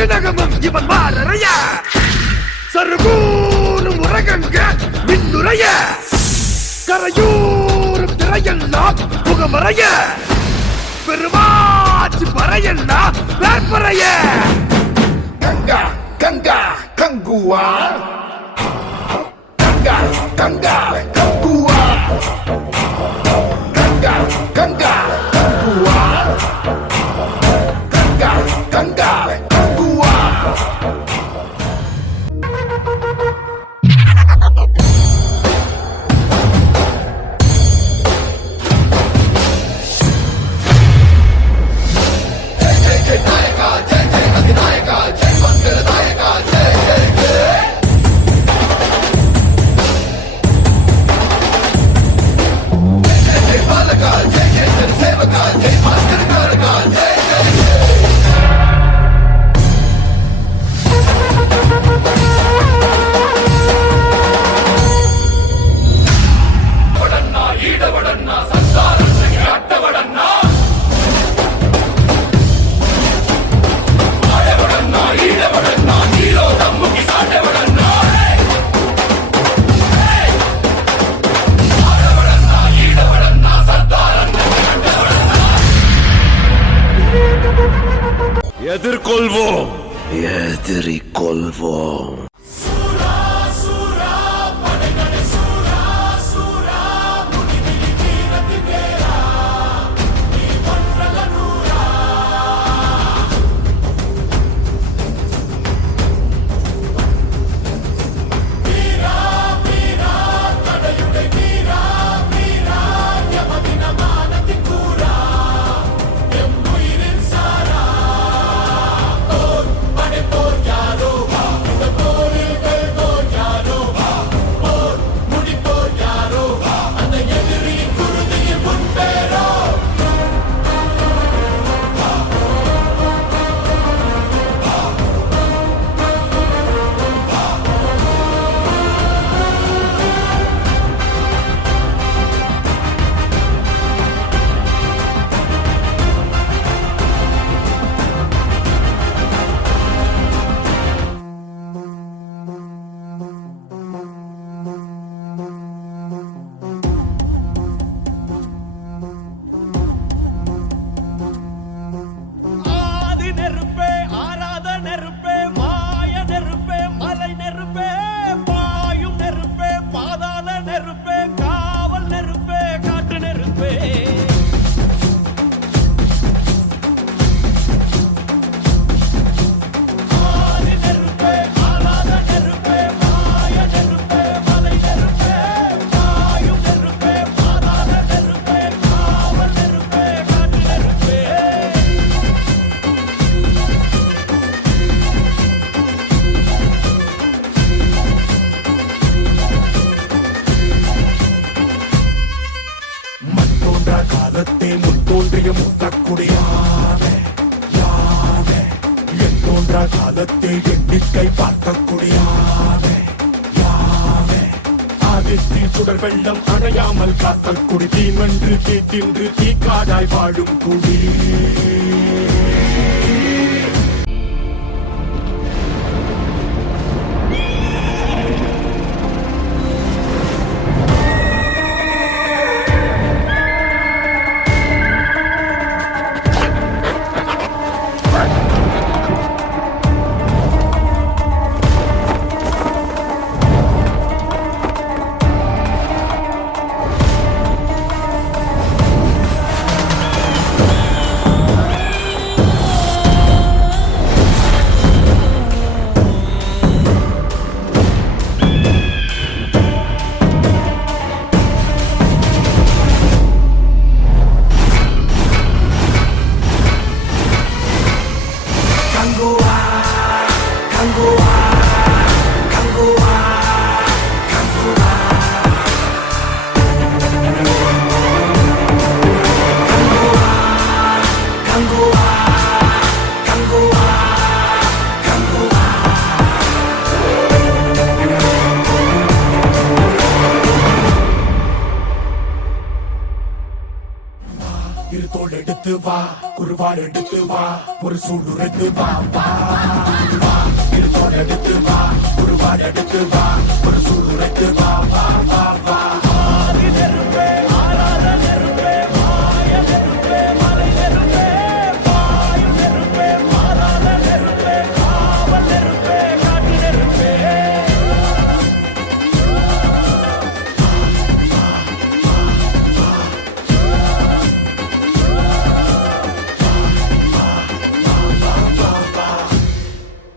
வினகமும் இவன் மாறறைய சருகூரும் உரகங்க மின்னுரைய கரையூரும் திரையெல்லாம் முகமறைய பெருமாச்சு பறையெல்லாம் வேற்பறைய கங்கா கங்கா கங்குவா கங்கா கங்கா கங்குவா கங்கா கங்கா கங்குவா கங்கா கங்கா கங்குவா எதிர்கொள்வோம் எதிரிக்கொள்வோம் காலத்தை எண்ணிக்கை பார்க்கக்கூடியாவே ஆதித்தின் சுடர் வெள்ளம் அணையாமல் காத்த குடி தீமென்று தீத்தின்று தீக்காடாய் வாழும் குடி தோள் எடுத்து வா குருவாள் எடுத்து வா ஒரு சூடுரைத்து வா வா வா இரு தோள் எடுத்து வா குருவாள் எடுத்து வா ஒரு